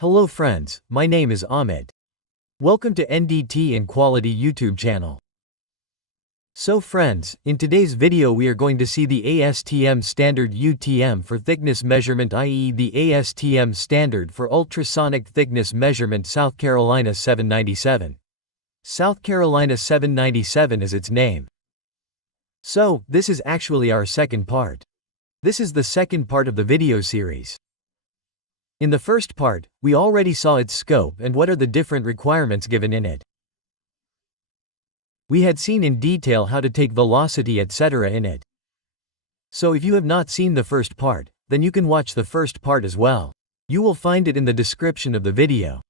Hello friends, my name is Ahmed. Welcome to NDT and Quality YouTube channel. So friends, in today's video we are going to see the ASTM standard UTM for thickness measurement, i.e. the ASTM standard for ultrasonic thickness measurement South Carolina 797. South Carolina 797 is its name. So, this is actually our second part. This is the second part of the video series. In the first part, we already saw its scope and what are the different requirements given in it. We had seen in detail how to take velocity etc. in it. So if you have not seen the first part, then you can watch the first part as well. You will find it in the description of the video.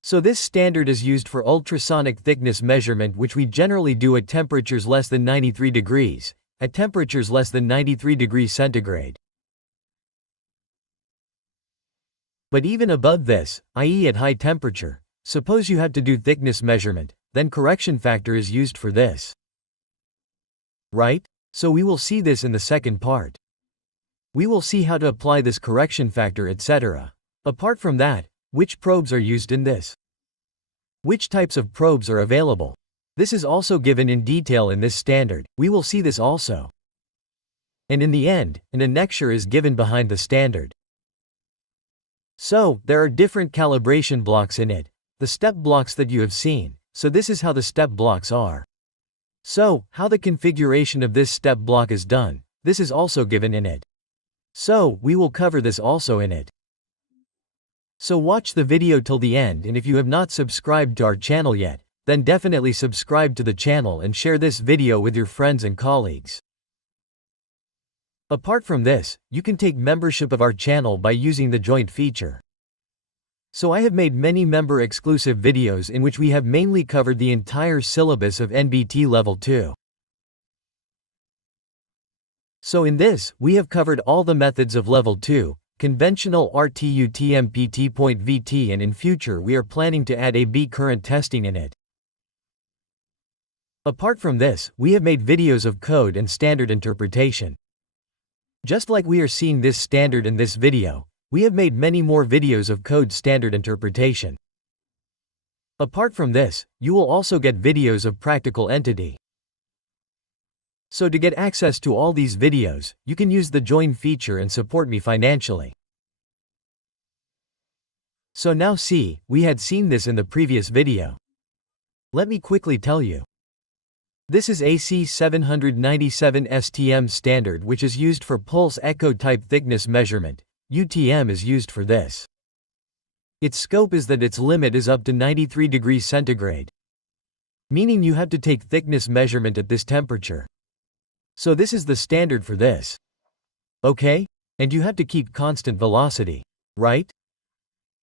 So this standard is used for ultrasonic thickness measurement, which we generally do at temperatures less than 93 degrees, at temperatures less than 93 degrees centigrade. But even above this, i.e. at high temperature, suppose you have to do thickness measurement, then correction factor is used for this. Right? So we will see this in the second part. We will see how to apply this correction factor etc. Apart from that, which probes are used in this? Which types of probes are available? This is also given in detail in this standard. We will see this also. And in the end, an annexure is given behind the standard. So, there are different calibration blocks in it, the step blocks that you have seen, so this is how the step blocks are. So, how the configuration of this step block is done, this is also given in it. So, we will cover this also in it. So watch the video till the end, and if you have not subscribed to our channel yet, then definitely subscribe to the channel and share this video with your friends and colleagues. Apart from this, you can take membership of our channel by using the joint feature. So I have made many member exclusive videos in which we have mainly covered the entire syllabus of NBT Level 2. So in this, we have covered all the methods of Level 2, conventional RTUTMPT.VT, and in future we are planning to add AB current testing in it. Apart from this, we have made videos of code and standard interpretation. Just like we are seeing this standard in this video, we have made many more videos of code standard interpretation. Apart from this, you will also get videos of practical entity. So to get access to all these videos, you can use the join feature and support me financially. So now see, we had seen this in the previous video. Let me quickly tell you. This is AC 797 STM standard, which is used for pulse echo type thickness measurement. UTM is used for this. Its scope is that its limit is up to 93 degrees centigrade. Meaning you have to take thickness measurement at this temperature. So this is the standard for this. Okay? And you have to keep constant velocity. Right?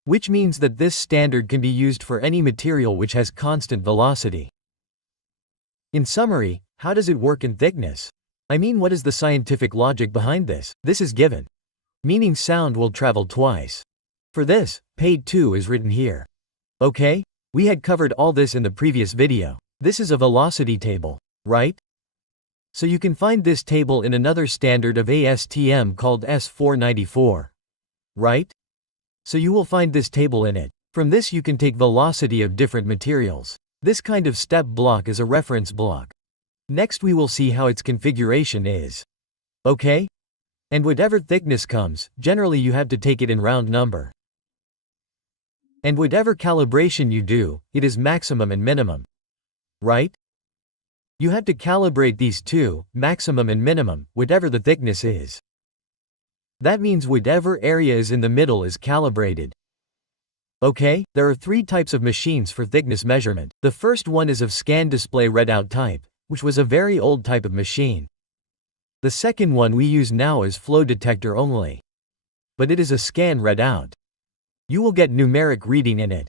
Which means that this standard can be used for any material which has constant velocity. In summary, how does it work in thickness? I mean, what is the scientific logic behind this? This is given. Meaning sound will travel twice. For this, paid 2 is written here. Okay? We had covered all this in the previous video. This is a velocity table, right? So you can find this table in another standard of ASTM called S494. Right? So you will find this table in it. From this you can take velocity of different materials. This kind of step block is a reference block. Next we will see how its configuration is. Okay? And whatever thickness comes, generally you have to take it in round number. And whatever calibration you do, it is maximum and minimum. Right? You have to calibrate these two, maximum and minimum, whatever the thickness is. That means whatever area is in the middle is calibrated. Okay, there are 3 types of machines for thickness measurement. The first one is of scan display readout type, which was a very old type of machine. The second one we use now is flow detector only. But it is a scan readout. You will get numeric reading in it.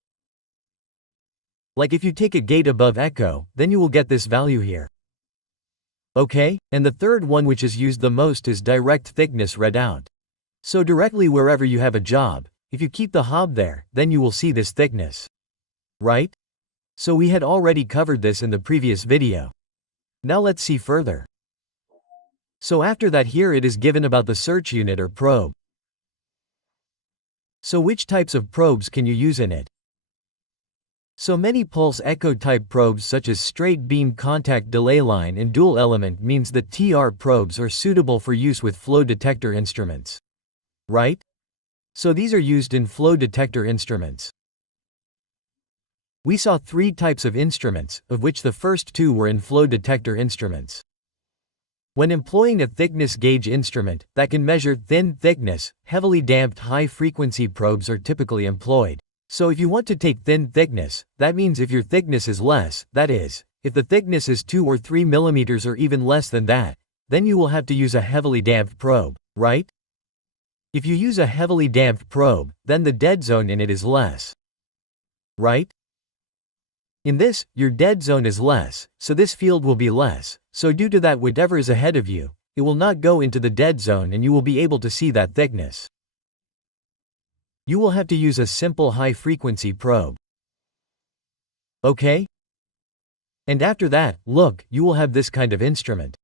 Like if you take a gate above echo, then you will get this value here. Okay, and the third one which is used the most is direct thickness readout. So directly wherever you have a job, if you keep the hob there, then you will see this thickness. Right? So we had already covered this in the previous video. Now let's see further. So after that here it is given about the search unit or probe. So which types of probes can you use in it? So many pulse echo type probes such as straight beam contact delay line and dual element means that TR probes are suitable for use with flow detector instruments. Right? So these are used in flow detector instruments. We saw 3 types of instruments, of which the first 2 were in flow detector instruments. When employing a thickness gauge instrument that can measure thin thickness, heavily damped high-frequency probes are typically employed. So if you want to take thin thickness, that means if your thickness is less, that is, if the thickness is 2 or 3 millimeters or even less than that, then you will have to use a heavily damped probe, right? If you use a heavily damped probe, then the dead zone in it is less. Right? In this, your dead zone is less, so this field will be less, so due to that whatever is ahead of you, it will not go into the dead zone and you will be able to see that thickness. You will have to use a simple high-frequency probe. Okay? And after that, look, you will have this kind of instrument.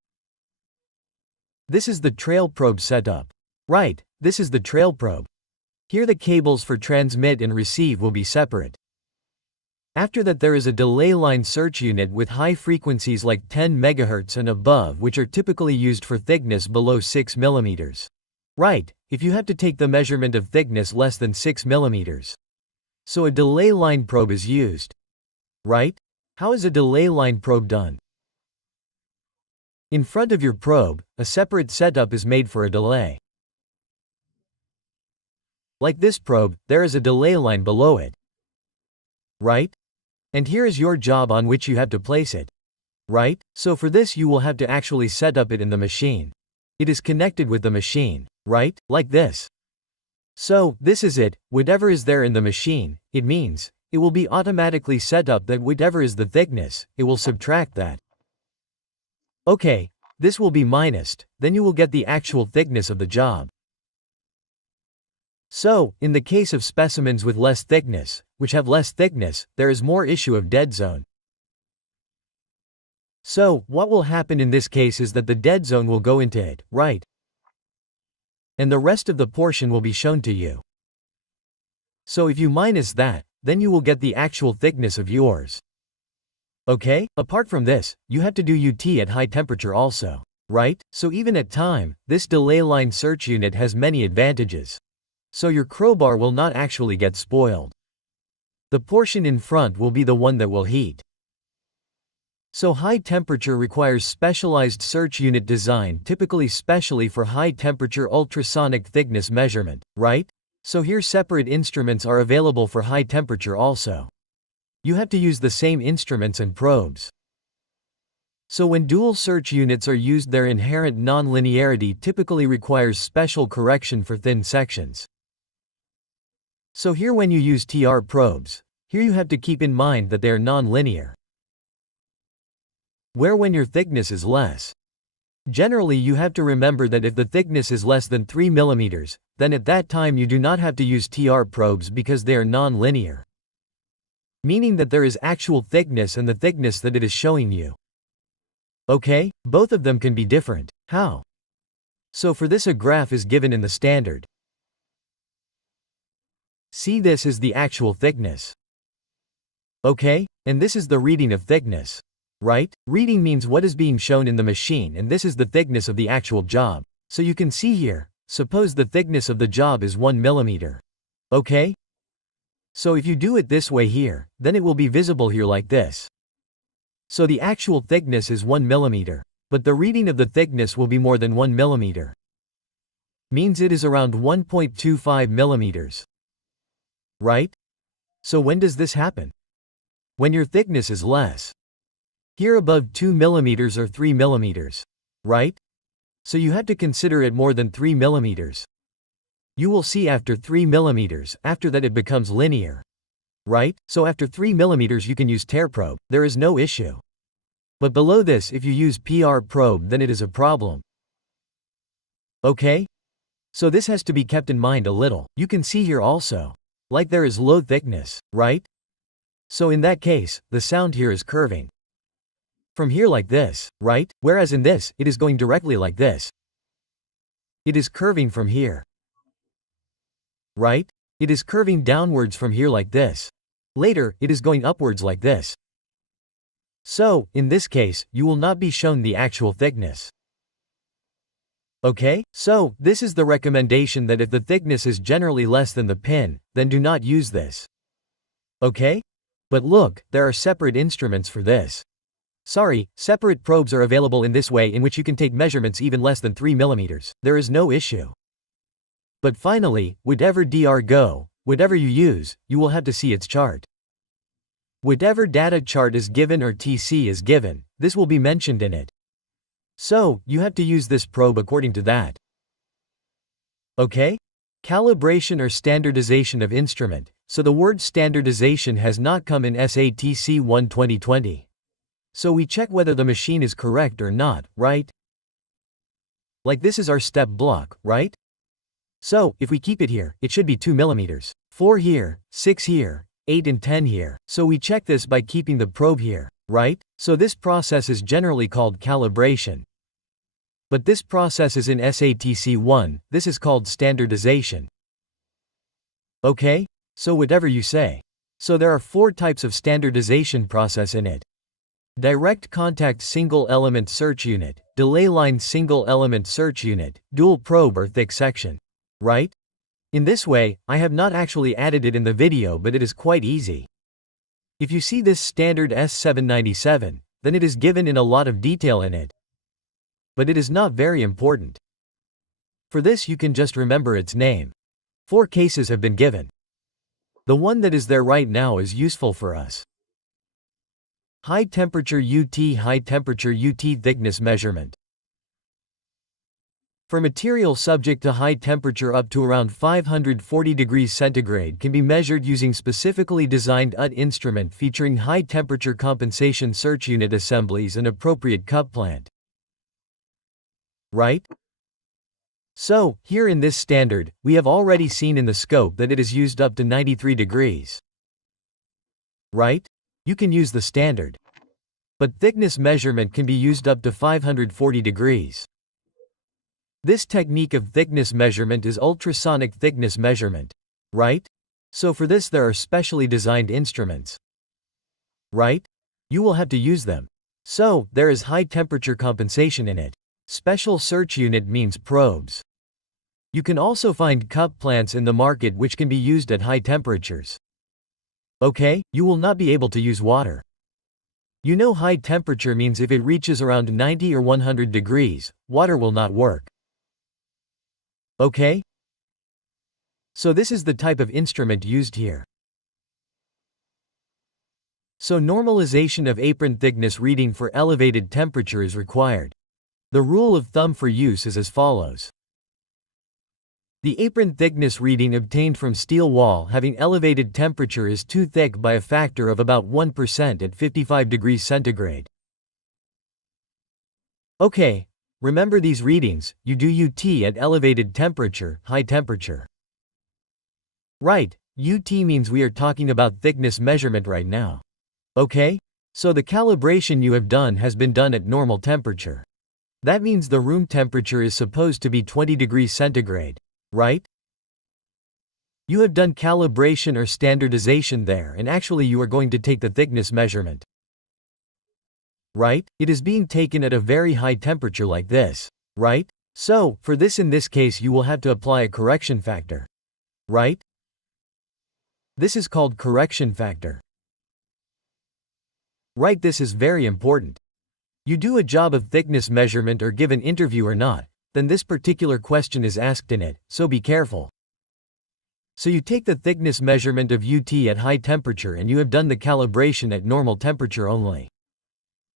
This is the trail probe setup. Right, this is the trail probe. Here the cables for transmit and receive will be separate. After that there is a delay line search unit with high frequencies like 10 MHz and above which are typically used for thickness below 6 mm. Right, if you have to take the measurement of thickness less than 6 mm. So a delay line probe is used. Right? How is a delay line probe done? In front of your probe, a separate setup is made for a delay. Like this probe, there is a delay line below it. Right? And here is your job on which you have to place it. Right? So for this you will have to actually set up it in the machine. It is connected with the machine. Right? Like this. So, this is it, whatever is there in the machine, it means, it will be automatically set up that whatever is the thickness, it will subtract that. Okay, this will be minused, then you will get the actual thickness of the job. So, in the case of specimens with less thickness, which have less thickness, there is more issue of dead zone. So, what will happen in this case is that the dead zone will go into it, right? And the rest of the portion will be shown to you. So if you minus that, then you will get the actual thickness of yours. Okay, apart from this, you have to do UT at high temperature also, right? So even at time, this delay line search unit has many advantages. So your crowbar will not actually get spoiled. The portion in front will be the one that will heat. So high temperature requires specialized search unit design typically specially for high temperature ultrasonic thickness measurement, right? So here separate instruments are available for high temperature also. You have to use the same instruments and probes. So when dual search units are used their inherent non-linearity typically requires special correction for thin sections. So here when you use TR probes, here you have to keep in mind that they are non-linear. Where when your thickness is less. Generally you have to remember that if the thickness is less than 3 mm, then at that time you do not have to use TR probes because they are non-linear. Meaning that there is actual thickness and the thickness that it is showing you. Okay, both of them can be different. How? So for this a graph is given in the standard. See, this is the actual thickness. Okay, and this is the reading of thickness. Right? Reading means what is being shown in the machine and this is the thickness of the actual job. So you can see here, suppose the thickness of the job is 1 mm. Okay? So if you do it this way here, then it will be visible here like this. So the actual thickness is 1 mm, but the reading of the thickness will be more than 1 mm. Means it is around 1.25 mm. Right? So when does this happen? When your thickness is less. Here above 2 mm or 3 mm. Right? So you have to consider it more than 3 mm. You will see after 3 mm, after that it becomes linear. Right? So after 3 mm you can use tear probe, there is no issue. But below this if you use PR probe then it is a problem. Okay? So this has to be kept in mind a little. You can see here also. Like there is low thickness, right? So in that case, the sound here is curving. From here like this, right? Whereas in this, it is going directly like this. It is curving from here. Right? It is curving downwards from here like this. Later, it is going upwards like this. So, in this case, you will not be shown the actual thickness. Okay, so, this is the recommendation that if the thickness is generally less than the pin, then do not use this. Okay? But look, there are separate instruments for this. Sorry, separate probes are available in this way in which you can take measurements even less than 3 mm. There is no issue. But finally, whatever DR go, whatever you use, you will have to see its chart. Whatever data chart is given or TC is given, this will be mentioned in it. So, you have to use this probe according to that. Okay? Calibration or standardization of instrument. So the word standardization has not come in SATC 1 2020. So we check whether the machine is correct or not, right? Like this is our step block, right? So, if we keep it here, it should be 2 mm. 4 here, 6 here, 8 and 10 here. So we check this by keeping the probe here, right? So this process is generally called calibration. But this process is in SATC 1, this is called standardization. Okay? So whatever you say. So there are 4 types of standardization process in it. Direct contact single element search unit, delay line single element search unit, dual probe or thick section. Right? In this way, I have not actually added it in the video, but it is quite easy. If you see this standard S797, then it is given in a lot of detail in it. But it is not very important. For this you can just remember its name. 4 cases have been given. The one that is there right now is useful for us. High temperature UT thickness measurement. For material subject to high temperature up to around 540 degrees centigrade can be measured using specifically designed UT instrument featuring high temperature compensation search unit assemblies and appropriate cup plant. Right? So, here in this standard, we have already seen in the scope that it is used up to 93 degrees. Right? You can use the standard. But thickness measurement can be used up to 540 degrees. This technique of thickness measurement is ultrasonic thickness measurement. Right? So for this there are specially designed instruments. Right? You will have to use them. So, there is high temperature compensation in it. Special search unit means probes. You can also find cup plants in the market which can be used at high temperatures. Okay, you will not be able to use water. You know high temperature means if it reaches around 90 or 100 degrees, water will not work. Okay? So this is the type of instrument used here. So normalization of apron thickness reading for elevated temperature is required. The rule of thumb for use is as follows. The apron thickness reading obtained from steel wall having elevated temperature is too thick by a factor of about 1% at 55 degrees centigrade. Okay, remember these readings, you do UT at elevated temperature, high temperature. Right, UT means we are talking about thickness measurement right now. Okay? So the calibration you have done has been done at normal temperature. That means the room temperature is supposed to be 20 degrees centigrade. Right? You have done calibration or standardization there and actually you are going to take the thickness measurement. Right? It is being taken at a very high temperature like this. Right? So, for this in this case you will have to apply a correction factor. Right? This is called correction factor. Right, this is very important. You do a job of thickness measurement or give an interview or not, then this particular question is asked in it, so be careful. So you take the thickness measurement of UT at high temperature and you have done the calibration at normal temperature only.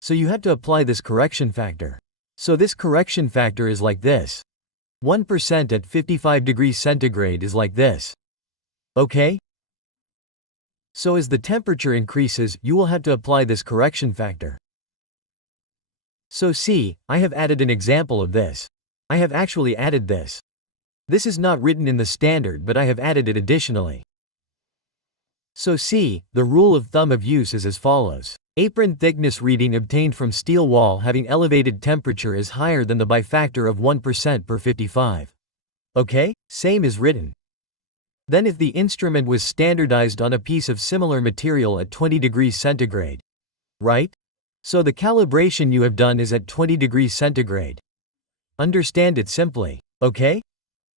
So you have to apply this correction factor. So this correction factor is like this. 1% at 55 degrees centigrade is like this. Okay? So as the temperature increases, you will have to apply this correction factor. So see, I have added an example of this. I have actually added this. This is not written in the standard but I have added it additionally. So see, the rule of thumb of use is as follows. Apron thickness reading obtained from steel wall having elevated temperature is higher than the by factor of 1% per 55. Okay? Same is written. Then if the instrument was standardized on a piece of similar material at 20 degrees centigrade. Right? So the calibration you have done is at 20 degrees centigrade. Understand it simply, okay?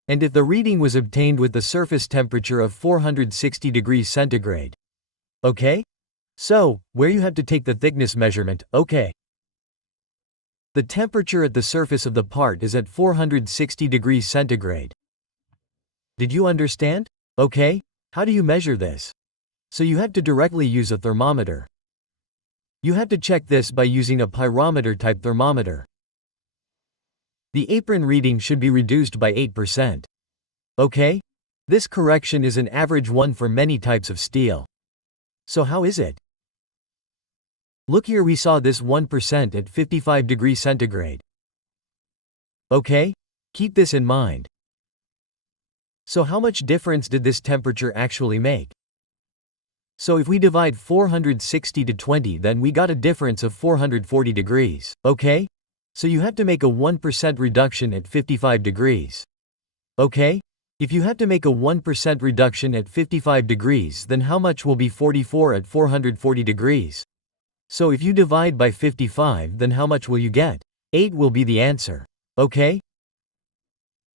And if the reading was obtained with the surface temperature of 460 degrees centigrade. Okay? So, where you have to take the thickness measurement, okay? The temperature at the surface of the part is at 460 degrees centigrade. Did you understand? Okay? How do you measure this? So you have to directly use a thermometer. You have to check this by using a pyrometer type thermometer. The apron reading should be reduced by 8%. Okay? This correction is an average one for many types of steel. So how is it? Look here, we saw this 1% at 55 degrees centigrade. Okay? Keep this in mind. So how much difference did this temperature actually make? So if we divide 460 to 20, then we got a difference of 440 degrees. Okay? So you have to make a 1% reduction at 55 degrees. Okay? If you have to make a 1% reduction at 55 degrees, then how much will be 44 at 440 degrees? So if you divide by 55, then how much will you get? 8 will be the answer. Okay?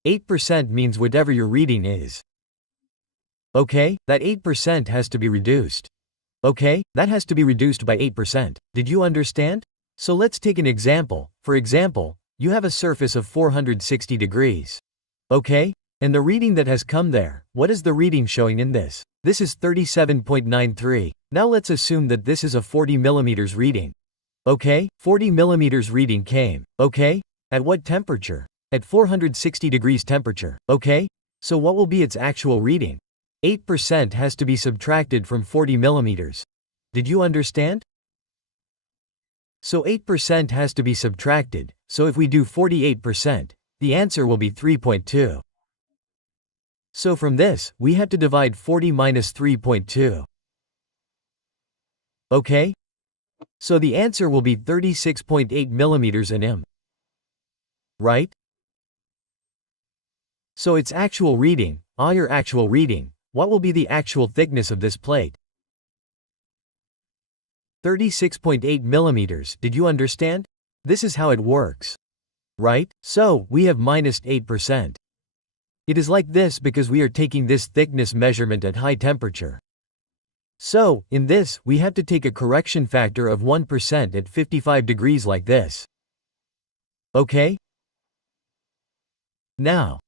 8% means whatever your reading is. Okay, that 8% has to be reduced. Okay, that has to be reduced by 8%. Did you understand? So let's take an example. For example, you have a surface of 460 degrees. Okay? And the reading that has come there, what is the reading showing in this? This is 37.93. Now let's assume that this is a 40 millimeters reading. Okay, 40 millimeters reading came. Okay? At what temperature? At 460 degrees temperature. Okay? So what will be its actual reading? 8% has to be subtracted from 40 millimeters. Did you understand? So 8% has to be subtracted, so if we do 48%, the answer will be 3.2. So from this, we have to divide 40 minus 3.2. Okay? So the answer will be 36.8 millimeters in m. Right? So its actual reading, your actual reading, what will be the actual thickness of this plate? 36.8 millimeters, did you understand? This is how it works. Right? So, we have minus 8%. It is like this because we are taking this thickness measurement at high temperature. So, in this, we have to take a correction factor of 1% at 55 degrees like this. Okay? Now,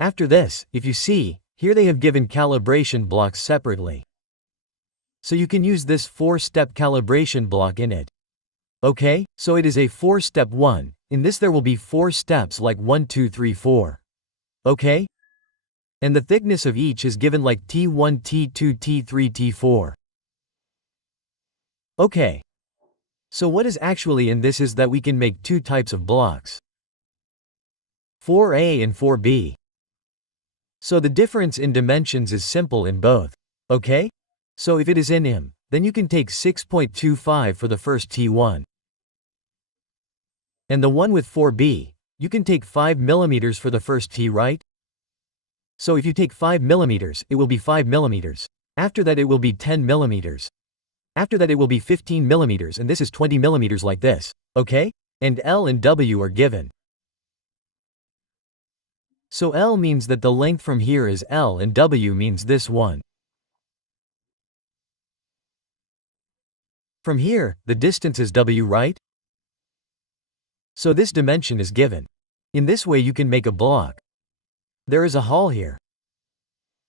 after this, if you see, here they have given calibration blocks separately. So you can use this 4-step calibration block in it. Okay, so it is a 4-step one. In this there will be 4 steps like 1, 2, 3, 4. Okay? And the thickness of each is given like T1, T2, T3, T4. Okay. So what is actually in this is that we can make 2 types of blocks. 4A and 4B. So the difference in dimensions is simple in both. Okay? So if it is in m, then you can take 6.25 for the first T1. And the one with 4B, you can take 5 millimeters for the first T, right? So if you take 5 millimeters, it will be 5 millimeters. After that it will be 10 millimeters. After that it will be 15 millimeters, and this is 20 millimeters like this. Okay? And L and W are given. So L means that the length from here is L and W means this one. From here, the distance is W, right? So this dimension is given. In this way you can make a block. There is a hole here.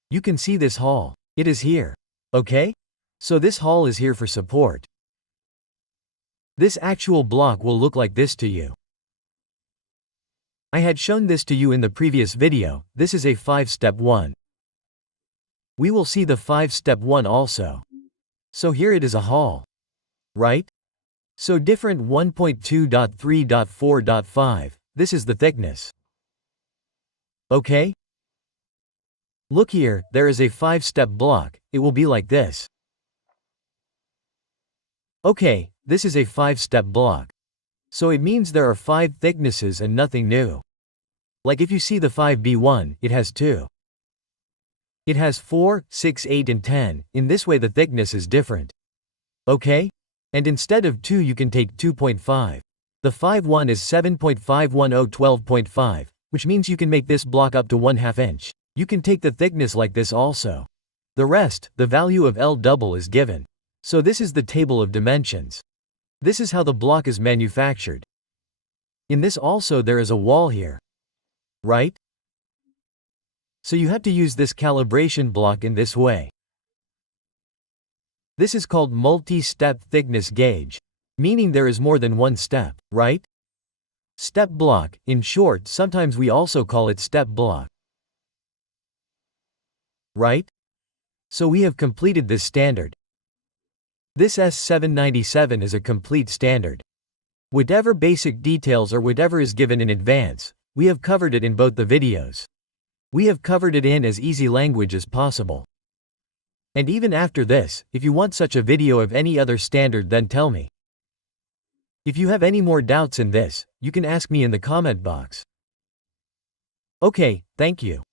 You can see this hole. It is here. Okay? So this hole is here for support. This actual block will look like this to you. I had shown this to you in the previous video. This is a 5-step one. We will see the 5-step one also. So here it is a hole. Right? So different 1.2.3.4.5, this is the thickness. Okay? Look here, there is a 5-step block, it will be like this. Okay, this is a 5-step block. So it means there are 5 thicknesses and nothing new. Like if you see the 5B1, it has 2. It has 4, 6, 8 and 10, in this way the thickness is different. Okay? And instead of 2 you can take 2.5. The 5 is 7.510 12.5, which means you can make this block up to 1/2 inch. You can take the thickness like this also. The rest, the value of L double is given. So this is the table of dimensions. This is how the block is manufactured. In this also there is a wall here. Right? So you have to use this calibration block in this way. This is called multi-step thickness gauge, meaning there is more than one step, right? Step block, in short, sometimes we also call it step block. Right? So we have completed this standard. This S797 is a complete standard. Whatever basic details or whatever is given in advance, we have covered it in both the videos. We have covered it in as easy language as possible. And even after this, if you want such a video of any other standard, then tell me. If you have any more doubts in this, you can ask me in the comment box. Okay, thank you.